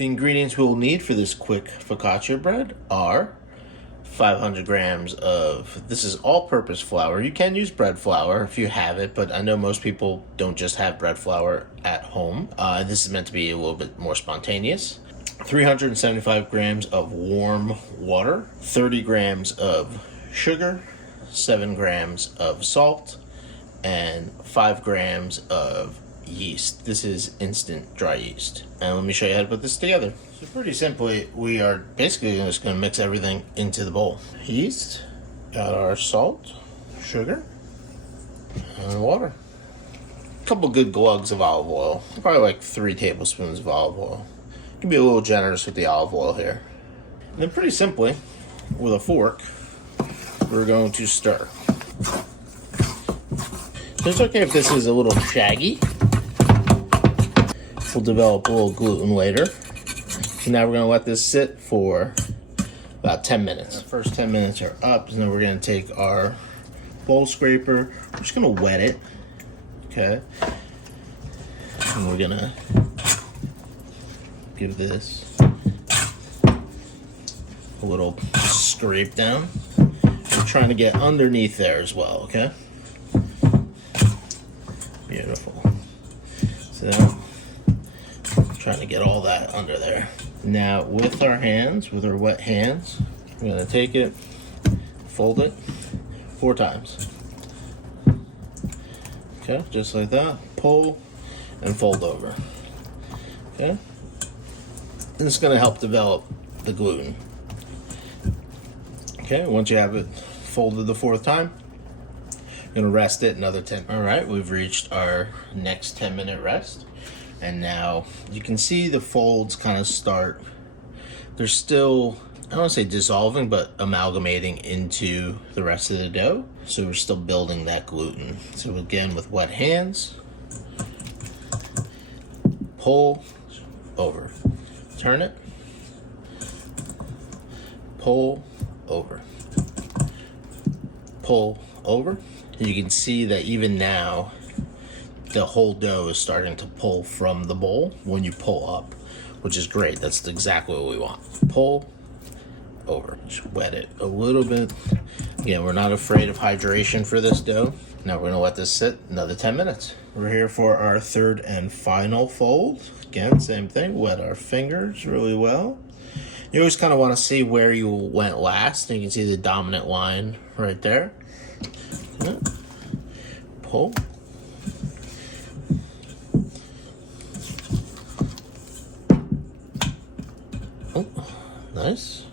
The ingredients we will need for this quick focaccia bread are 500 grams of, this is all-purpose flour. You can use bread flour if you have it, but I know most people don't just have bread flour at home. This is meant to be a little bit more spontaneous. 375 grams of warm water, 30 grams of sugar, 7 grams of salt, and 5 grams of yeast. This is instant dry yeast. And let me show you how to put this together. So pretty simply, we are basically just going to mix everything into the bowl. Yeast, got our salt, sugar, and water. A couple good glugs of olive oil, probably like 3 tablespoons of olive oil. You can be a little generous with the olive oil here. And then pretty simply, with a fork, we're going to stir. So it's okay if this is a little shaggy. We'll develop a little gluten later. So now we're going to let this sit for about 10 minutes. The first 10 minutes are up, and then we're going to take our bowl scraper. We're just going to wet it, okay? And we're going to give this a little scrape down. We're trying to get underneath there as well, okay? Beautiful. So trying to get all that under there. Now with our hands, with our wet hands, we're going to take it, fold it 4 times. Okay, just like that. Pull and fold over. Okay? And it's going to help develop the gluten. Okay, once you have it folded the 4th time, you're going to rest it another 10. All right, we've reached our next 10-minute rest. And now you can see the folds kind of start, they're still, I don't want to say dissolving, but amalgamating into the rest of the dough. So we're still building that gluten. So again, with wet hands, pull over, turn it, pull over, pull over. And you can see that even now, the whole dough is starting to pull from the bowl when you pull up, which is great. That's exactly what we want. Pull over. Just wet it a little bit. Again, we're not afraid of hydration for this dough. Now we're going to let this sit another 10 minutes. We're here for our 3rd and final fold. Again, same thing. Wet our fingers really well. You always kind of want to see where you went last. And you can see the dominant line right there. Okay. Pull. Oh, nice.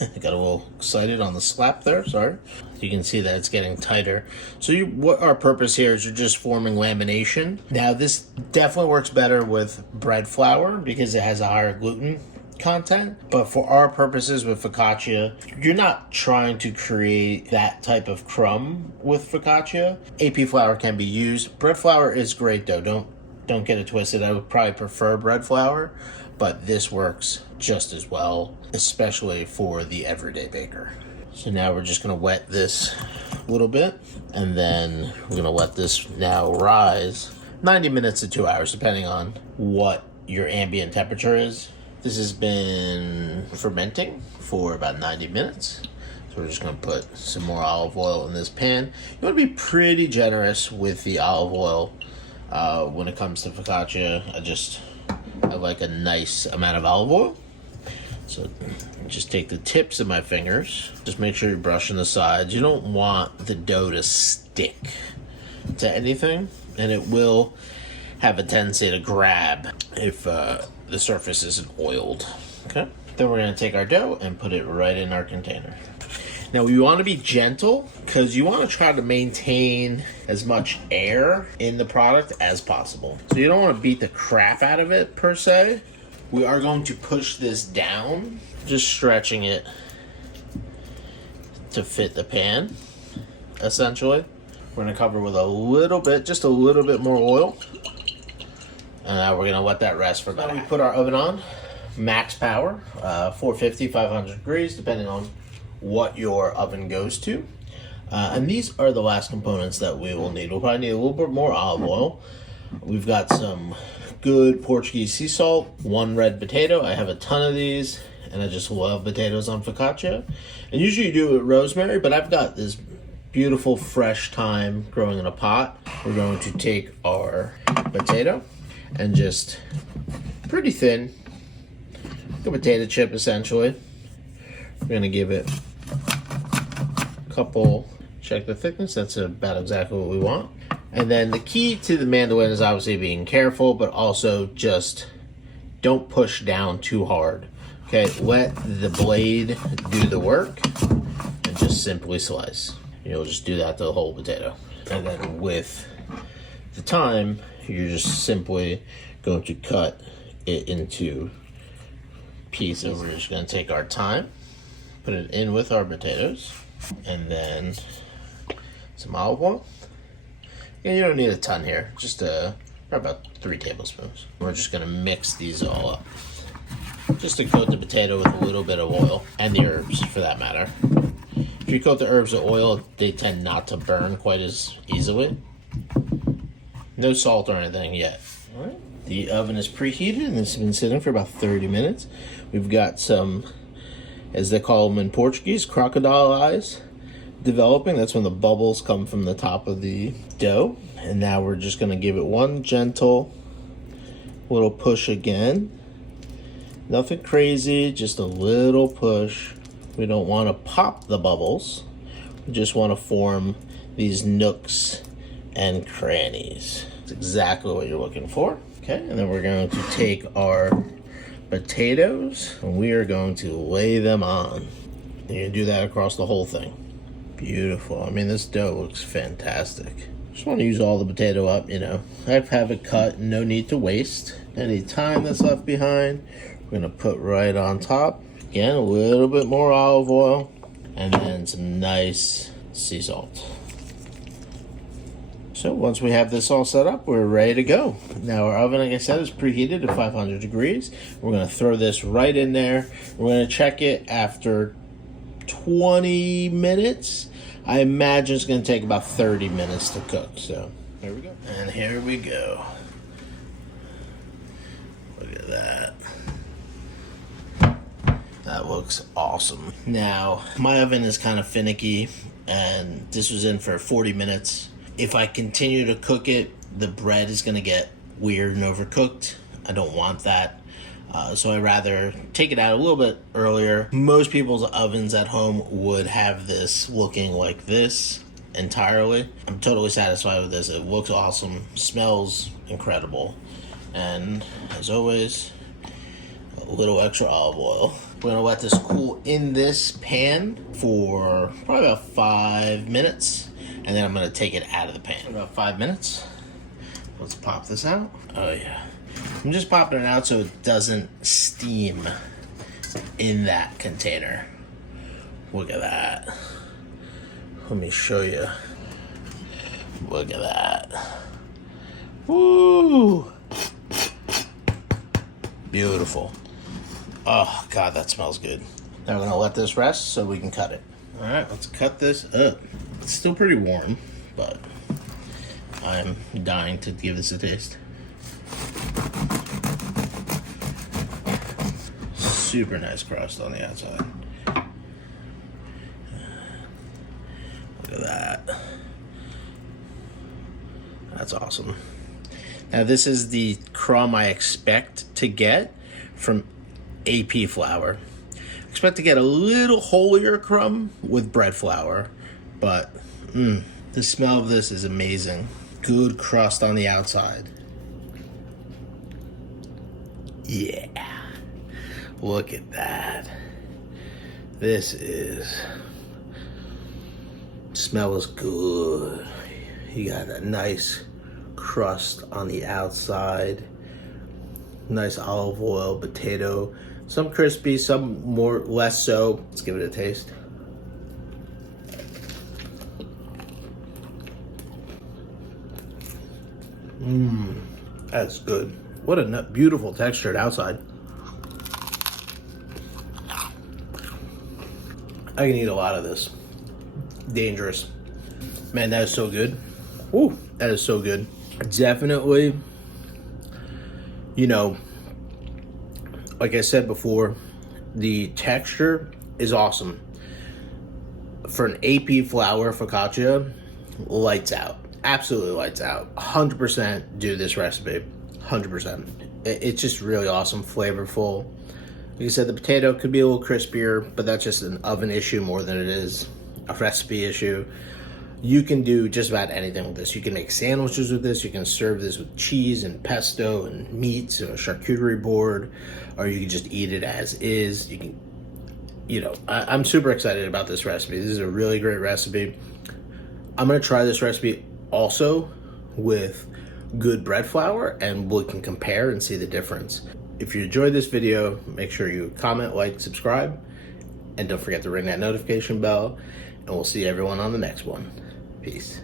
I got a little excited on the slap there, sorry. You can see that it's getting tighter. So what our purpose here is you're just forming lamination. Now this definitely works better with bread flour because it has a higher gluten content. But for our purposes with focaccia, you're not trying to create that type of crumb with focaccia. AP flour can be used. Bread flour is great though, don't get it twisted. I would probably prefer bread flour, but this works just as well, especially for the everyday baker. So now we're just gonna wet this a little bit, and then we're gonna let this now rise 90 minutes to 2 hours, depending on what your ambient temperature is. This has been fermenting for about 90 minutes. So we're just gonna put some more olive oil in this pan. You wanna be pretty generous with the olive oil when it comes to focaccia. I like a nice amount of olive oil. So just take the tips of my fingers. Just make sure you're brushing the sides. You don't want the dough to stick to anything, and it will have a tendency to grab if the surface isn't oiled. Okay. Then we're going to take our dough and put it right in our container. Now we want to be gentle because you want to try to maintain as much air in the product as possible. So you don't want to beat the crap out of it per se. We are going to push this down, just stretching it to fit the pan, essentially. We're going to cover with just a little bit more oil. And now we're going to let that rest for about. Now we put our oven on, max power, 450, 500 degrees, depending on what your oven goes to. And these are the last components that we will need. We'll probably need a little bit more olive oil. We've got some good Portuguese sea salt, 1 red potato. I have a ton of these, and I just love potatoes on focaccia. And usually you do it with rosemary, but I've got this beautiful fresh thyme growing in a pot. We're going to take our potato and just pretty thin, like a potato chip essentially. We're gonna give it a couple, check the thickness, that's about exactly what we want. And then the key to the mandolin is obviously being careful, but also just don't push down too hard. Okay, let the blade do the work and just simply slice. You'll just do that to the whole potato. And then with the thyme, you're just simply going to cut it into pieces. We're just gonna take our thyme, put it in with our potatoes, and then some olive oil. And you don't need a ton here, just about 3 tablespoons. We're just gonna mix these all up. Just to coat the potato with a little bit of oil, and the herbs for that matter. If you coat the herbs with oil, they tend not to burn quite as easily. No salt or anything yet. All right. The oven is preheated, and this has been sitting for about 30 minutes. We've got some, as they call them in Portuguese, crocodile eyes developing. That's when the bubbles come from the top of the dough. And now we're just gonna give it one gentle little push again. Nothing crazy, just a little push. We don't want to pop the bubbles. We just want to form these nooks and crannies. That's exactly what you're looking for. Okay, and then we're going to take our potatoes and we are going to lay them on. And you can do that across the whole thing. Beautiful. I mean, this dough looks fantastic. Just want to use all the potato up, you know. I have it cut, no need to waste any time that's left behind. We're gonna put right on top. Again, a little bit more olive oil, and then some nice sea salt. So once we have this all set up, we're ready to go. Now our oven, like I said, is preheated to 500 degrees. We're gonna throw this right in there. We're gonna check it after 20 minutes. I imagine it's gonna take about 30 minutes to cook. So here we go. And here we go. Look at that. That looks awesome. Now, my oven is kind of finicky, and this was in for 40 minutes. If I continue to cook it, the bread is gonna get weird and overcooked. I don't want that. So I'd rather take it out a little bit earlier. Most people's ovens at home would have this looking like this entirely. I'm totally satisfied with this. It looks awesome, smells incredible. And as always, a little extra olive oil. We're gonna let this cool in this pan for probably about 5 minutes, and then I'm gonna take it out of the pan. About 5 minutes. Let's pop this out. Oh yeah. I'm just popping it out so it doesn't steam in that container. Look at that. Let me show you. Look at that. Woo! Beautiful. Oh, God, that smells good. Now we're gonna let this rest so we can cut it. All right, let's cut this up. It's still pretty warm, but I'm dying to give this a taste. Super nice crust on the outside. Look at that. That's awesome. Now this is the crumb I expect to get from AP flour. Expect to get a little holier crumb with bread flour, but the smell of this is amazing. Good crust on the outside. Yeah, look at that. This is, smells good. You got a nice crust on the outside, nice olive oil, potato, some crispy, some more, less so. Let's give it a taste. That's good. What a beautiful textured outside. I can eat a lot of this. Dangerous. Man, that is so good. Ooh, that is so good. Definitely, you know, like I said before, the texture is awesome. For an AP flour focaccia, lights out. Absolutely lights out. 100% do this recipe. 100%. It's just really awesome, flavorful. Like I said, the potato could be a little crispier, but that's just an oven issue more than it is a recipe issue. You can do just about anything with this. You can make sandwiches with this. You can serve this with cheese and pesto and meats or a charcuterie board, or you can just eat it as is. You can, I'm super excited about this recipe. This is a really great recipe. I'm gonna try this recipe also with good bread flour, and we can compare and see the difference. If you enjoyed this video, make sure you comment, like, subscribe, and don't forget to ring that notification bell, and we'll see everyone on the next one. Peace.